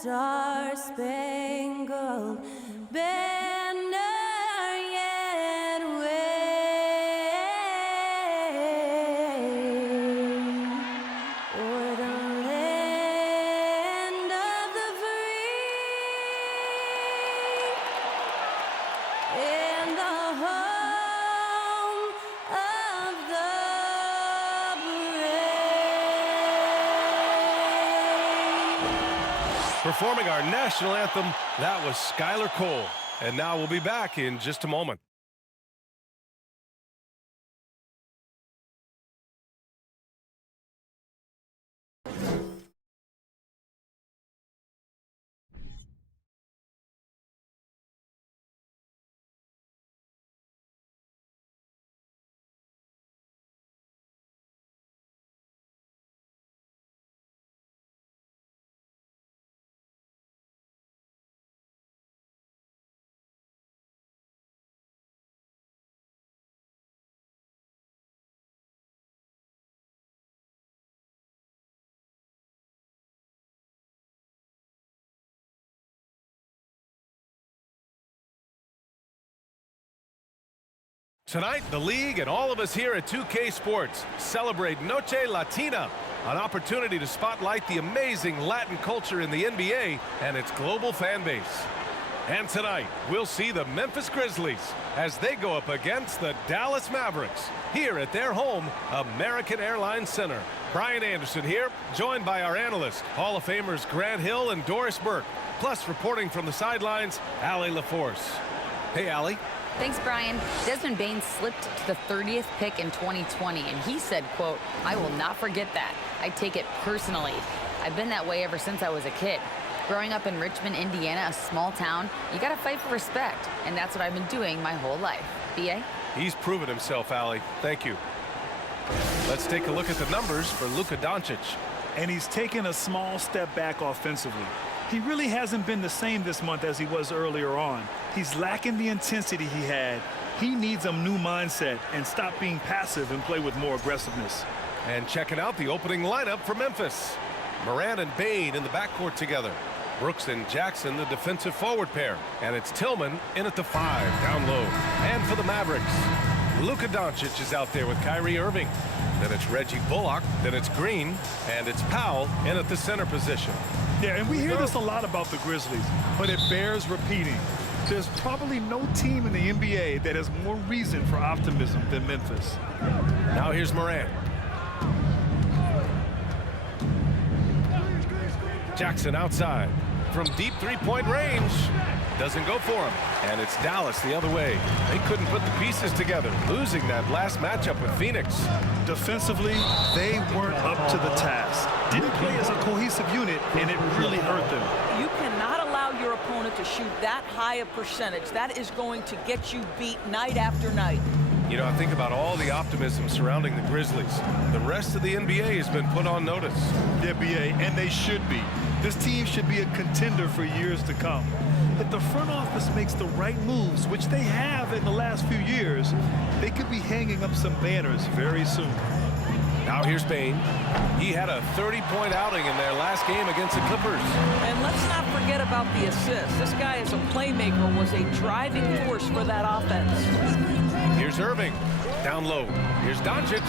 star-spangled banner yet wave o'er the land of the free and the home of the brave. Performing our national anthem, that was Skylar Cole. And now we'll be back in just a moment. Tonight, the league and all of us here at 2K Sports celebrate Noche Latina, an opportunity to spotlight the amazing Latin culture in the NBA and its global fan base. And tonight, we'll see the Memphis Grizzlies as they go up against the Dallas Mavericks here at their home, American Airlines Center. Brian Anderson here, joined by our analysts, Hall of Famers Grant Hill and Doris Burke, plus reporting from the sidelines, Allie LaForce. Hey, Allie. Thanks, Brian. Desmond Bane slipped to the 30th pick in 2020, and he said, quote, "I will not forget that. I take it personally. I've been that way ever since I was a kid. Growing up in Richmond, Indiana, a small town, you got to fight for respect, and that's what I've been doing my whole life." B.A.? He's proven himself, Allie. Thank you. Let's take a look at the numbers for Luka Doncic. And he's taken a small step back offensively. He really hasn't been the same this month as he was earlier on. He's lacking the intensity he had. He needs a new mindset and stop being passive and play with more aggressiveness. And checking out the opening lineup for Memphis. Morant and Bane in the backcourt together. Brooks and Jackson, the defensive forward pair. And it's Tillman in at the 5, down low. And for the Mavericks, Luka Doncic is out there with Kyrie Irving. Then it's Reggie Bullock. Then it's Green. And it's Powell in at the center position. Yeah, and we hear this a lot about the Grizzlies, but it bears repeating. There's probably no team in the NBA that has more reason for optimism than Memphis. Now here's Morant. Jackson outside. From deep three-point range. Doesn't go for him. And it's Dallas the other way. They couldn't put the pieces together, losing that last matchup with Phoenix. Defensively, they weren't up to the task. Didn't play as a cohesive unit, and it really hurt them. You cannot allow your opponent to shoot that high a percentage. That is going to get you beat night after night. You know, I think about all the optimism surrounding the Grizzlies. The rest of the NBA has been put on notice. The NBA, and they should be. This team should be a contender for years to come. If the front office makes the right moves, which they have in the last few years, they could be hanging up some banners very soon. Now here's Bane. He had a 30-point outing in their last game against the Clippers. And let's not forget about the assist. This guy is a playmaker, was a driving force for that offense. Here's Irving. Down low. Here's Doncic.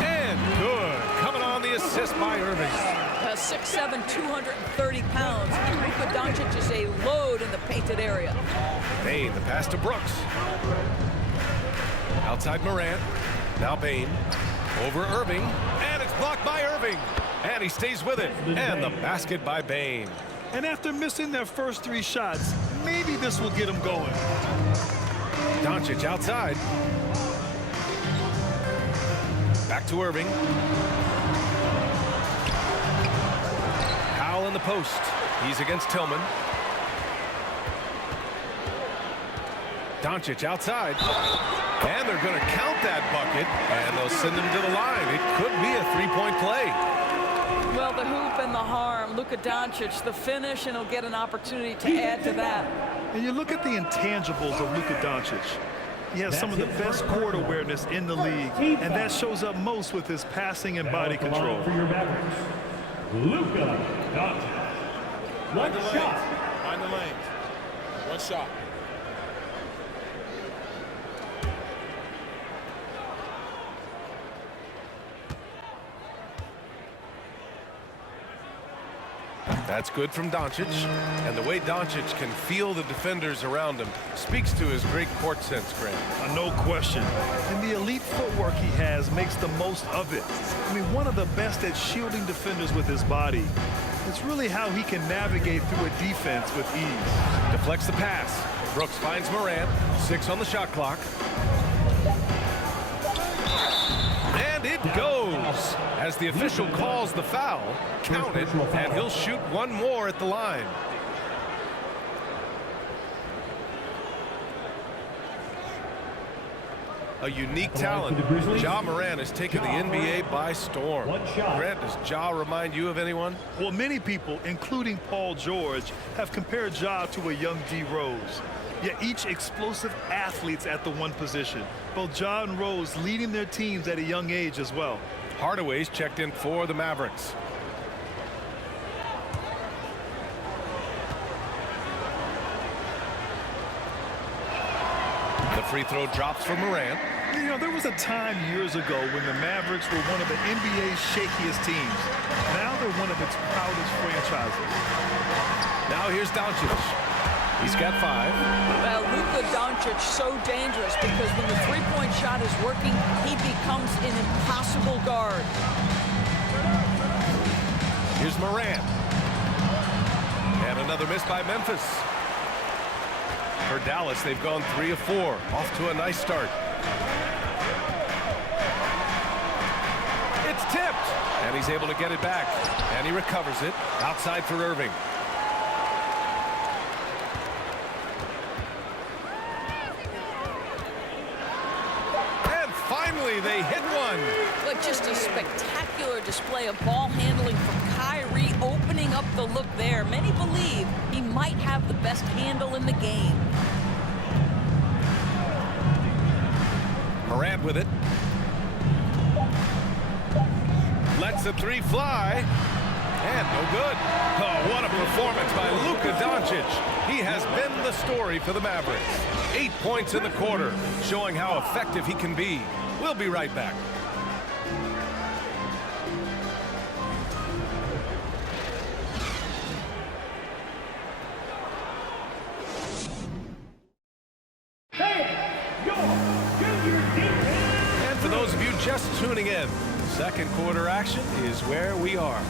And good. Coming on the assist by Irving. 6'7", 230 pounds. Luka Doncic is a load in the painted area. Bane, the pass to Brooks. Outside Morant. Now Bane. Over Irving. And it's blocked by Irving. And he stays with it. And the basket by Bane. And after missing their first 3 shots, maybe this will get them going. Doncic outside. Back to Irving. Powell in the post. He's against Tillman. Doncic outside. And they're going to count that bucket. And they'll send him to the line. It could be a 3-point play. Well, the hoop and the harm. Luka Doncic, the finish, and he'll get an opportunity to add to that. And you look at the intangibles of Luka Doncic. He has some of the best court awareness in the league, and that shows up most with his passing and body control. For your Mavericks, Luka Doncic. One shot. Find the lanes. One shot. That's good from Doncic, and the way Doncic can feel the defenders around him speaks to his great court sense, Grant. No question. And the elite footwork he has makes the most of it. I mean, one of the best at shielding defenders with his body. It's really how he can navigate through a defense with ease. Deflects the pass. Brooks finds Morant. 6 on the shot clock. And it goes. As the official calls the foul, count it, and he'll shoot one more at the line. A unique talent. Ja Morant has taken the NBA by storm. Grant, does Ja remind you of anyone? Well, many people, including Paul George, have compared Ja to a young D. Rose. Yet each explosive athletes at the one position. Both Ja and Rose leading their teams at a young age as well. Hardaway's checked in for the Mavericks. The free throw drops for Morant. You know, there was a time years ago when the Mavericks were one of the NBA's shakiest teams. Now they're one of its proudest franchises. Now here's Doncic. He's got 5. Well, Luka Doncic so dangerous because when the three-point shot is working, he becomes an impossible guard. Here's Morant. And another miss by Memphis. For Dallas, they've gone 3 of 4. Off to a nice start. It's tipped. And he's able to get it back. And he recovers it. Outside for Irving. Finally, they hit one. But just a spectacular display of ball handling from Kyrie, opening up the look there. Many believe he might have the best handle in the game. Morant with it. Lets the 3 fly. And no good. Oh, what a performance by Luka Doncic. He has been the story for the Mavericks. 8 points in the quarter, showing how effective he can be. We'll be right back. And for those of you just tuning in, second quarter action is where we are.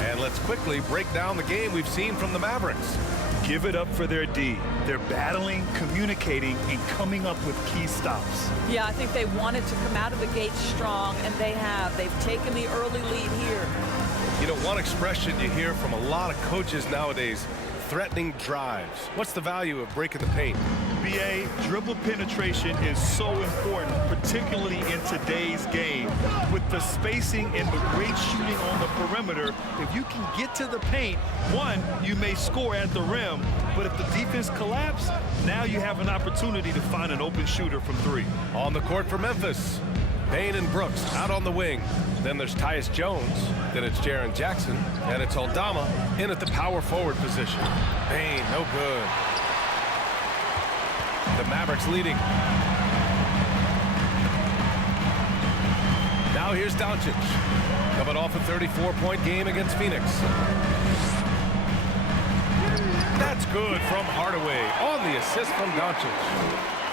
And let's quickly break down the game we've seen from the Mavericks. Give it up for their D. They're battling, communicating, and coming up with key stops. Yeah, I think they wanted to come out of the gate strong, and they have. They've taken the early lead here. You know, one expression you hear from a lot of coaches nowadays, threatening drives. What's the value of breaking the paint? BA, dribble penetration is so important, particularly in today's game. With the spacing and the great shooting on the perimeter, if you can get to the paint, one, you may score at the rim, but if the defense collapses, now you have an opportunity to find an open shooter from 3. On the court for Memphis, Payne and Brooks out on the wing. Then there's Tyus Jones. Then it's Jaren Jackson. And it's Aldama in at the power forward position. Payne, no good. The Mavericks leading. Now here's Doncic. Coming off a 34-point game against Phoenix. That's good from Hardaway on the assist from Doncic.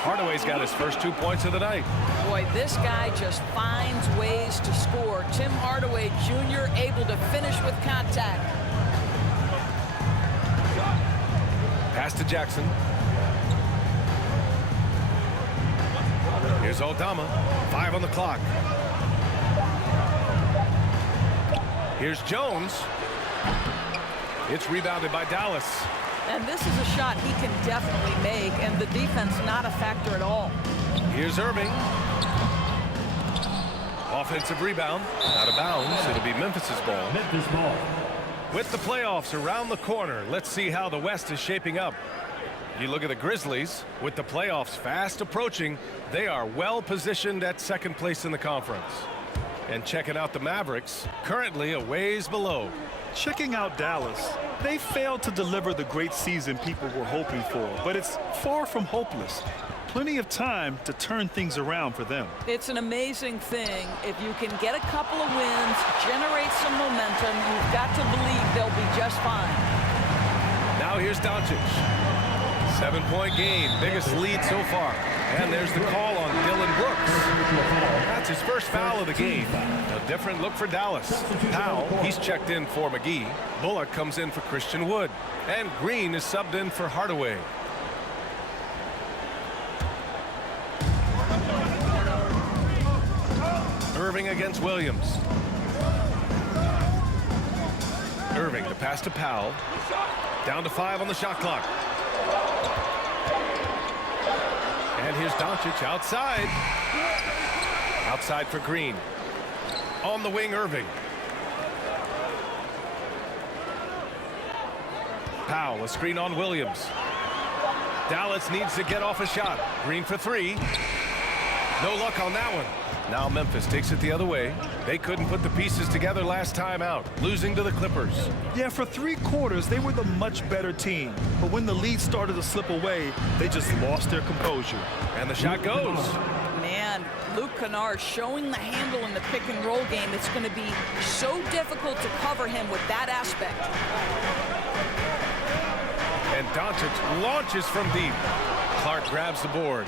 Hardaway's got his first 2 points of the night. Boy, this guy just finds ways to score. Tim Hardaway Jr. able to finish with contact. Pass to Jackson. Here's Aldama. 5 on the clock. Here's Jones. It's rebounded by Dallas. And this is a shot he can definitely make, and the defense not a factor at all. Here's Irving. Offensive rebound. Out of bounds. It'll be Memphis's ball. Memphis ball. With the playoffs around the corner, let's see how the West is shaping up. You look at the Grizzlies. With the playoffs fast approaching, they are well positioned at second place in the conference. And checking out the Mavericks, currently a ways below. Checking out Dallas, they failed to deliver the great season people were hoping for, but it's far from hopeless. Plenty of time to turn things around for them. It's an amazing thing. If you can get a couple of wins, generate some momentum, you've got to believe they'll be just fine. Now here's Doncic. 7-point game, biggest lead so far. And there's the call on Dylan Brooks. That's his first foul of the game. A different look for Dallas. Powell, he's checked in for McGee. Bullock comes in for Christian Wood. And Green is subbed in for Hardaway. Irving against Williams. Irving, the pass to Powell. Down to 5 on the shot clock. And here's Doncic outside. Outside for Green. On the wing, Irving. Powell, a screen on Williams. Dallas needs to get off a shot. Green for 3. No luck on that one. Now Memphis takes it the other way. They couldn't put the pieces together last time out, losing to the Clippers. Yeah, for 3 quarters, they were the much better team. But when the lead started to slip away, they just lost their composure. And the shot goes. Man, Luke Kennard showing the handle in the pick and roll game. It's going to be so difficult to cover him with that aspect. And Doncic launches from deep. Clark grabs the board.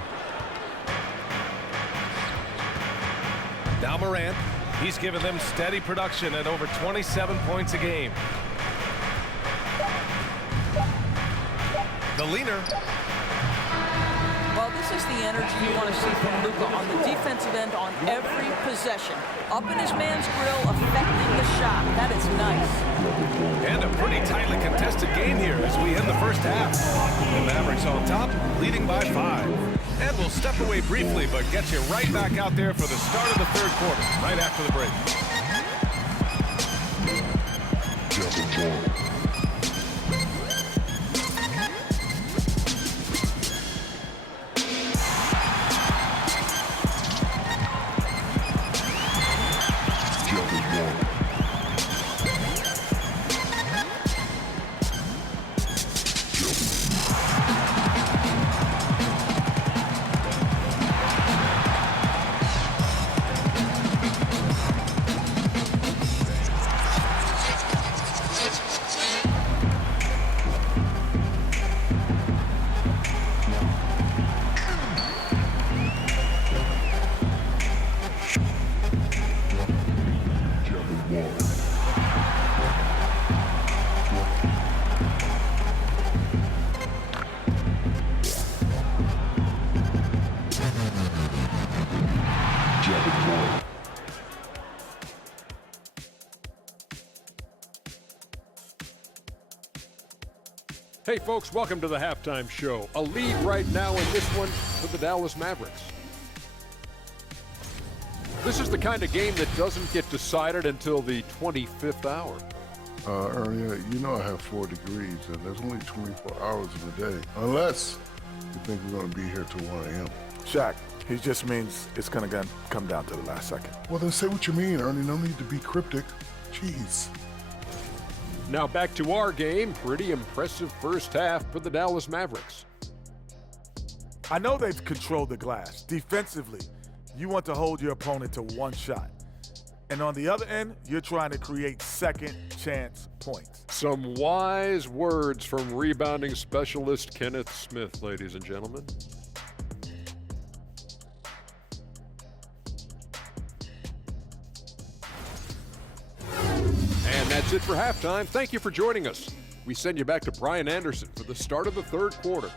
Now Morant, he's given them steady production at over 27 points a game. The leaner. Well, this is the energy you want to see from Luka on the defensive end on every possession. Up in his man's grill, affecting the shot. That is nice. And a pretty tightly contested game here as we end the first half. The Mavericks on top, leading by 5. And we'll step away briefly, but get you right back out there for the start of the third quarter, right after the break. Hey folks, welcome to the halftime show. A lead right now in this one for the Dallas Mavericks. This is the kind of game that doesn't get decided until the 25th hour. Ernie, you know I have 4 degrees, and there's only 24 hours in a day. Unless you think we're going to be here till 1 a.m. Shaq, he just means it's going to come down to the last second. Well, then say what you mean, Ernie. No need to be cryptic. Jeez. Now back to our game. Pretty impressive first half for the Dallas Mavericks. I know they've controlled the glass. Defensively, you want to hold your opponent to 1 shot. And on the other end, you're trying to create second chance points. Some wise words from rebounding specialist Kenneth Smith, ladies and gentlemen. And that's it for halftime. Thank you for joining us. We send you back to Brian Anderson for the start of the third quarter.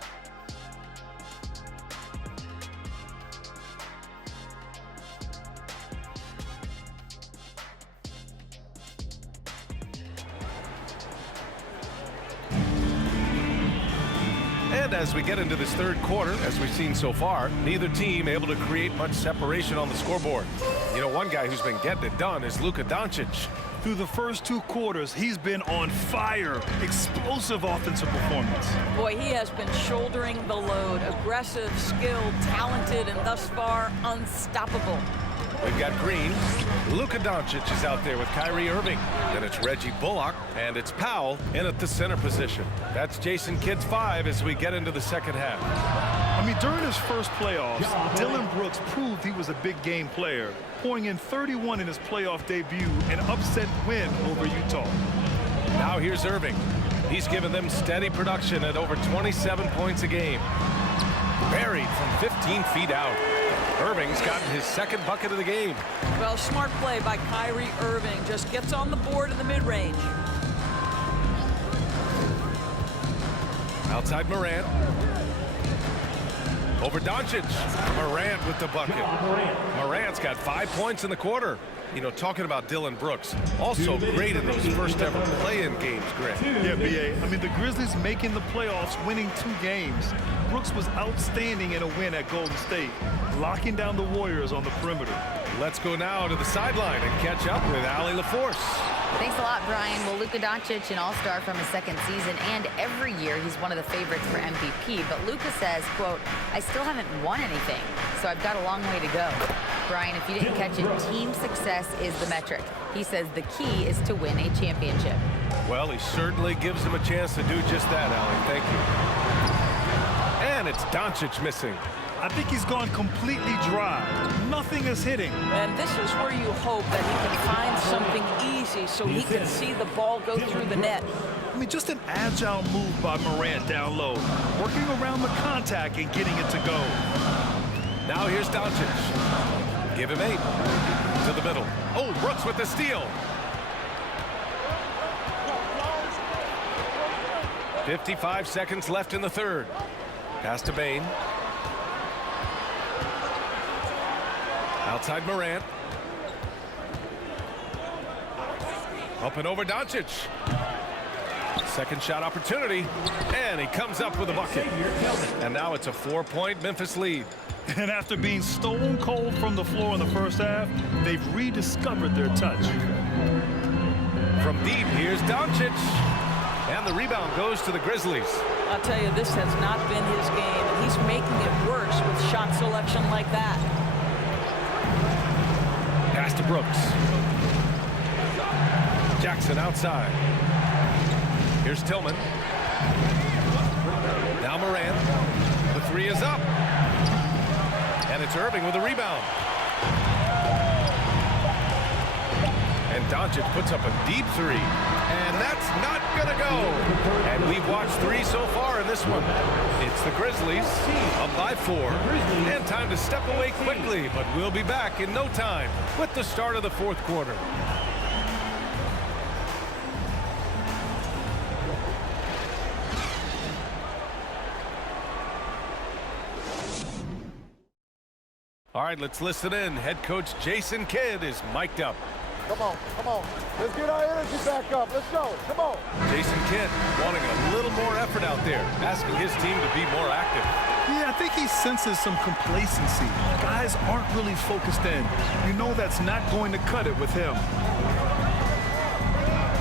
And as we get into this third quarter, as we've seen so far, neither team able to create much separation on the scoreboard. You know, one guy who's been getting it done is Luka Doncic. Through the first 2 quarters, he's been on fire. Explosive offensive performance. Boy, he has been shouldering the load. Aggressive, skilled, talented, and thus far unstoppable. We've got Green. Luka Doncic is out there with Kyrie Irving. Then it's Reggie Bullock, and it's Powell in at the center position. That's Jason Kidd's 5 as we get into the second half. I mean, during his first playoffs, Dillon Brooks proved he was a big game player, pouring in 31 in his playoff debut, an upset win over Utah. Now here's Irving. He's given them steady production at over 27 points a game. Buried from 15 feet out. Irving's gotten his second bucket of the game. Well, smart play by Kyrie Irving. Just gets on the board in the mid-range. Outside Morant. Over Doncic. Morant with the bucket. Morant's got 5 points in the quarter. You know, talking about Dillon Brooks, also great in those first ever play-in games, Greg. Yeah, B.A. I mean, the Grizzlies making the playoffs, winning 2 games. Brooks was outstanding in a win at Golden State, locking down the Warriors on the perimeter. Let's go now to the sideline and catch up with Allie LaForce. Thanks a lot, Brian. Well, Luka Doncic, an all-star from his second season, and every year he's one of the favorites for MVP. But Luka says, quote, I still haven't won anything, so I've got a long way to go. Brian, if you didn't catch it, team success is the metric. He says the key is to win a championship. Well, he certainly gives him a chance to do just that, Allie. Thank you. And it's Doncic missing. I think he's gone completely dry. Nothing is hitting. And this is where you hope that he can find something easy so he can see the ball go through the net. I mean, just an agile move by Morant down low, working around the contact and getting it to go. Now here's Doncic. Give him 8. To the middle. Oh, Brooks with the steal. 55 seconds left in the third. Pass to Bane. Outside Morant. Up and over Doncic. Second shot opportunity. And he comes up with a bucket. And now it's a 4-point Memphis lead. And after being stone cold from the floor in the first half, they've rediscovered their touch. From deep, here's Doncic. And the rebound goes to the Grizzlies. I'll tell you, this has not been his game. And he's making it worse with shot selection like that. Pass to Brooks. Jackson outside. Here's Tillman. Now Morant. The 3 is up. And it's Irving with a rebound. And Doncic puts up a deep 3. And that's not going to go. And we've watched 3 so far in this one. It's the Grizzlies up by 4. And time to step away quickly, but we'll be back in no time with the start of the fourth quarter. All right, let's listen in. Head coach Jason Kidd is mic'd up. Come on, come on. Let's get our energy back up. Let's go. Come on. Jason Kidd wanting a little more effort out there, asking his team to be more active. Yeah, I think he senses some complacency. Guys aren't really focused in. You know that's not going to cut it with him.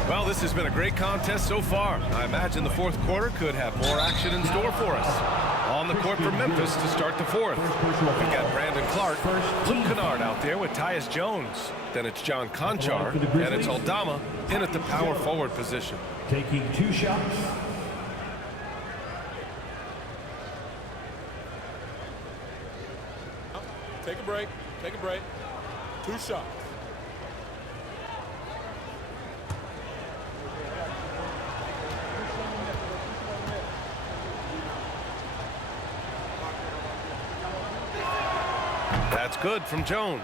Well, this has been a great contest so far. I imagine the fourth quarter could have more action in store for us. On the court for Memphis to start the fourth. We've got Brandon Clark, Luke Kennard out there with Tyus Jones. Then it's John Conchar, and it's Aldama in at the power forward position. Taking 2 shots. Take a break. Take a break. 2 shots. That's good from Jones.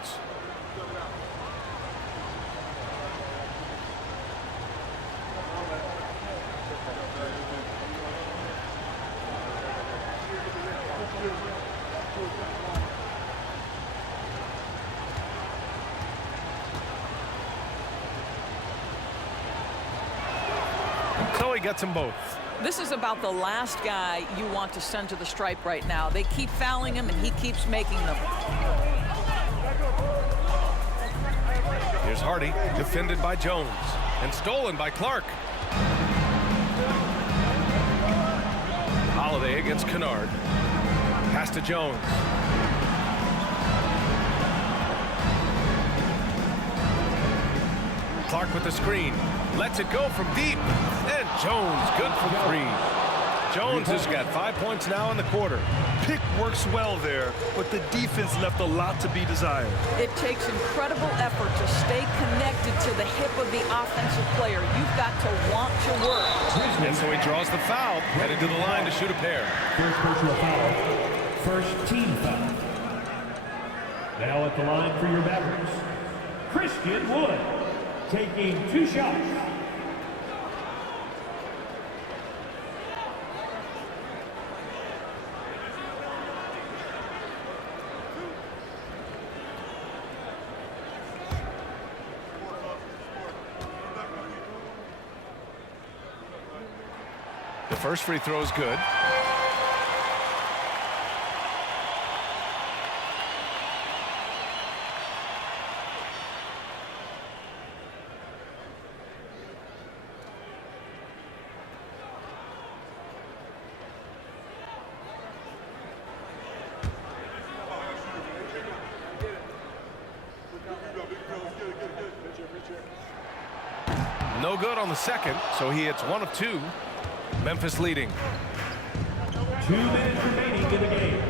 So he gets them both. This is about the last guy you want to send to the stripe right now. They keep fouling him, and he keeps making them. Here's Hardy, defended by Jones, and stolen by Clark. Holiday against Kennard. Pass to Jones. Clark with the screen. Lets it go from deep. And Jones good for 3. Jones has got 5 points now in the quarter. Pick works well there, but the defense left a lot to be desired. It takes incredible effort to stay connected to the hip of the offensive player. You've got to want to work. And so he draws the foul, headed to the line to shoot a pair. First personal foul. First team foul. Now at the line for your Mavericks, Christian Wood, taking 2 shots. The first free throw is good. No good on the second, so he hits 1 of 2. Memphis leading. 2 minutes remaining in the game.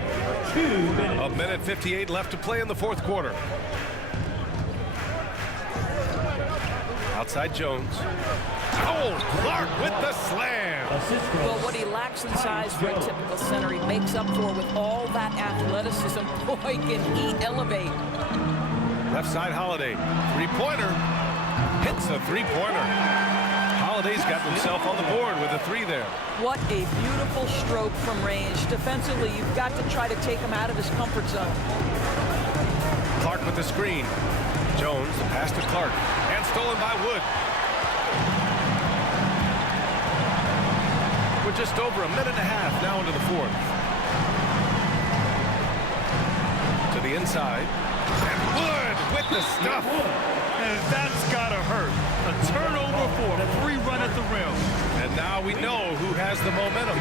2 minutes. A minute 58 left to play in the fourth quarter. Outside Jones. Oh, Clark with the slam. Well, what he lacks in size for a typical center, he makes up for with all that athleticism. Boy, can he elevate. Left side Holiday. Three-pointer. Hits a three-pointer. Holiday's got himself on the board with a 3 there. What a beautiful stroke from range. Defensively, you've got to try to take him out of his comfort zone. Clark with the screen. Jones, the pass to Clark. And stolen by Wood. We're just over a minute and a half now into the fourth. To the inside. And Wood with the stuff. And that's got to hurt. A turnover for a free run at the rim. And now we know who has the momentum.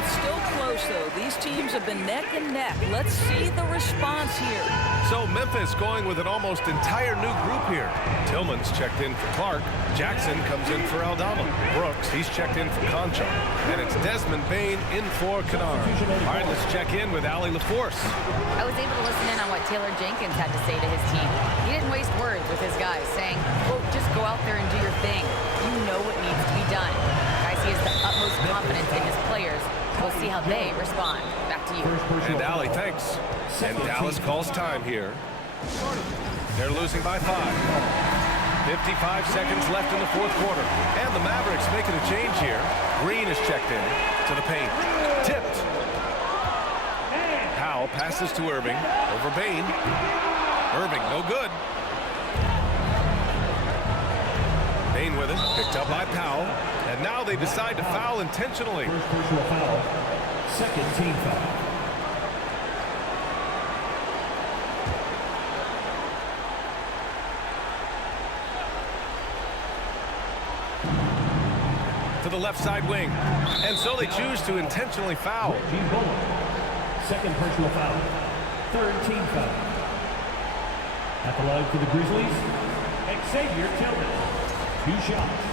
It's still close, though. These teams have been neck and neck. Let's see the response here. So Memphis going with an almost entire new group here. Tillman's checked in for Clark. Jackson comes in for Aldama. Brooks, he's checked in for Concho. And it's Desmond Bain in for Kennard. All right, let's check in with Allie LaForce. I was able to listen in on what Taylor Jenkins had to say to his team. He didn't waste words with his guys, saying, quote, just go out there and do your thing. You know what needs to be done. Guys, he has the utmost confidence in his players. We'll see how they respond. Back to you. And Allie, thanks. And Dallas calls time here. They're losing by 5. 55 seconds left in the fourth quarter. And the Mavericks making a change here. Green is checked in to the paint. Tipped. Powell passes to Irving. Over Bain. Irving, no good. Bain with it. Picked up by Powell. And now they decide to foul intentionally. First personal foul. Second team foul. To the left side wing. And so they choose to intentionally foul. Team Bullock. Second personal foul. Third team foul. At the line for the Grizzlies, Xavier Tillman. 2 shots.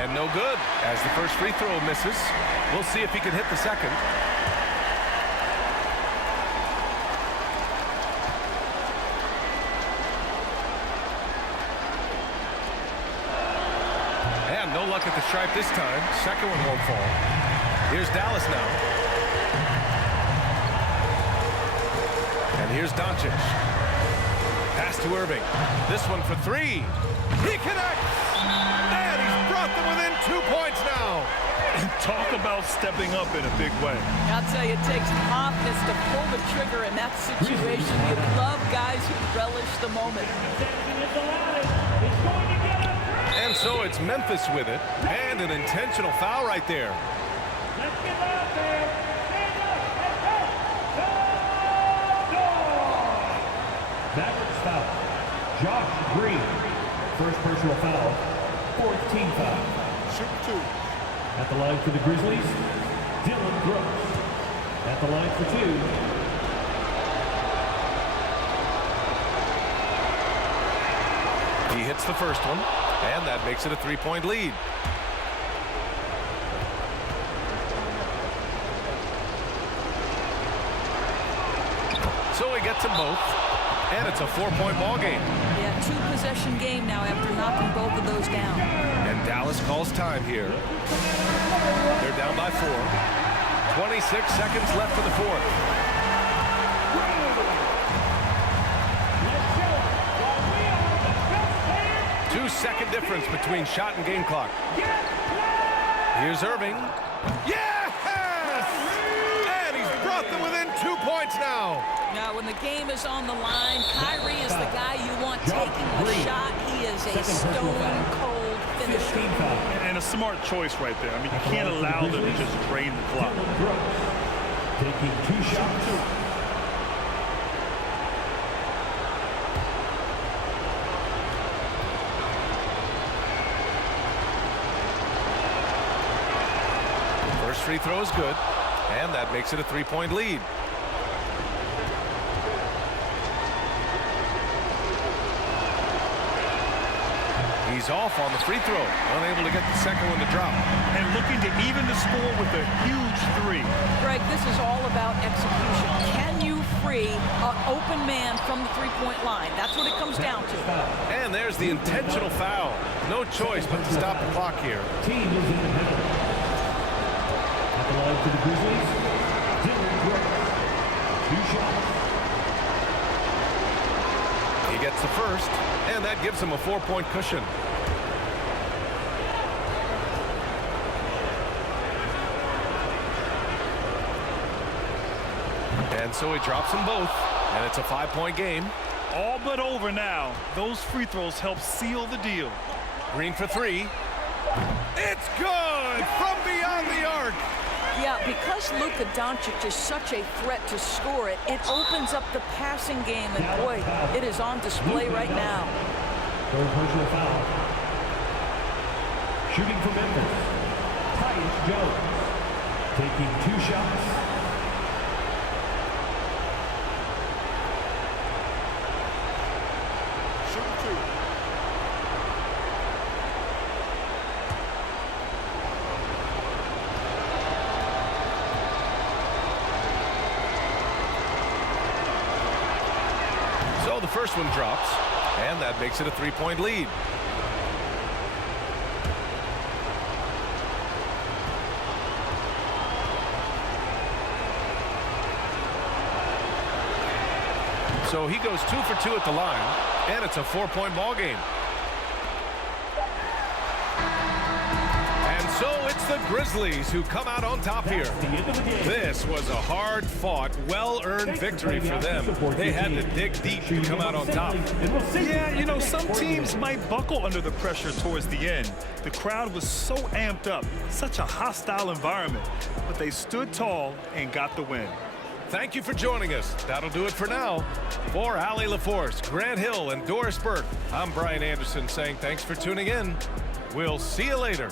And no good as the first free throw misses. We'll see if he can hit the second. And no luck at the stripe this time. Second one won't fall. Here's Dallas now. And here's Doncic. Pass to Irving. This one for 3. He connects! And he's brought them within 2 points now. Talk about stepping up in a big way. I'll tell you, it takes confidence to pull the trigger in that situation. You love guys who relish the moment. And so it's Memphis with it. And an intentional foul right there. Let's get out there. Mavericks foul. Josh Green. First personal foul. Fourth team foul. Shoot 2. At the line for the Grizzlies, Dylan Brooks. At the line for two. He hits the first one, and that makes it a 3-point lead. So he gets them both, and it's a 4-point ball game. Yeah, 2-possession game now after knocking both of those down. And Dallas calls time here. They're down by 4. 26 seconds left in the fourth. Two-second difference between shot and game clock. Here's Irving. Yes! And he's brought them within 2 points now. Now, when the game is on the line, Kyrie is the guy you want taking the shot. He is a stone-cold finisher. And a smart choice right there. I mean, you can't allow them to just drain the clock. Taking 2 shots. First free throw is good, and that makes it a 3-point lead. He's off on the free throw, unable to get the second one to drop. And looking to even the score with a huge 3. Greg, this is all about execution. Can you free an open man from the three-point line? That's what it comes down to. And there's the intentional foul. No choice but to stop the clock here. Team is in the middle. At the line for the Grizzlies, Dylan Brooks. 2 shots. He gets the first, and that gives him a 4-point cushion. And so he drops them both, and it's a 5-point game. All but over now. Those free throws help seal the deal. Green for 3. It's good from beyond the arc. Yeah, because Luka Doncic is such a threat to score it, it opens up the passing game, and boy, it is on display right now. Third personal foul. Shooting for Memphis, Tyus Jones. Taking 2 shots. So the first one drops, and that makes it a 3-point lead. So he goes 2 for 2 at the line, and it's a 4-point ball game. And so it's the Grizzlies who come out on top here. This was a hard-fought, well-earned victory for them. They had to dig deep to come out on top. Yeah, you know, some teams might buckle under the pressure towards the end. The crowd was so amped up, such a hostile environment, but they stood tall and got the win. Thank you for joining us. That'll do it for now. For Allie LaForce, Grant Hill, and Doris Burke, I'm Brian Anderson saying thanks for tuning in. We'll see you later.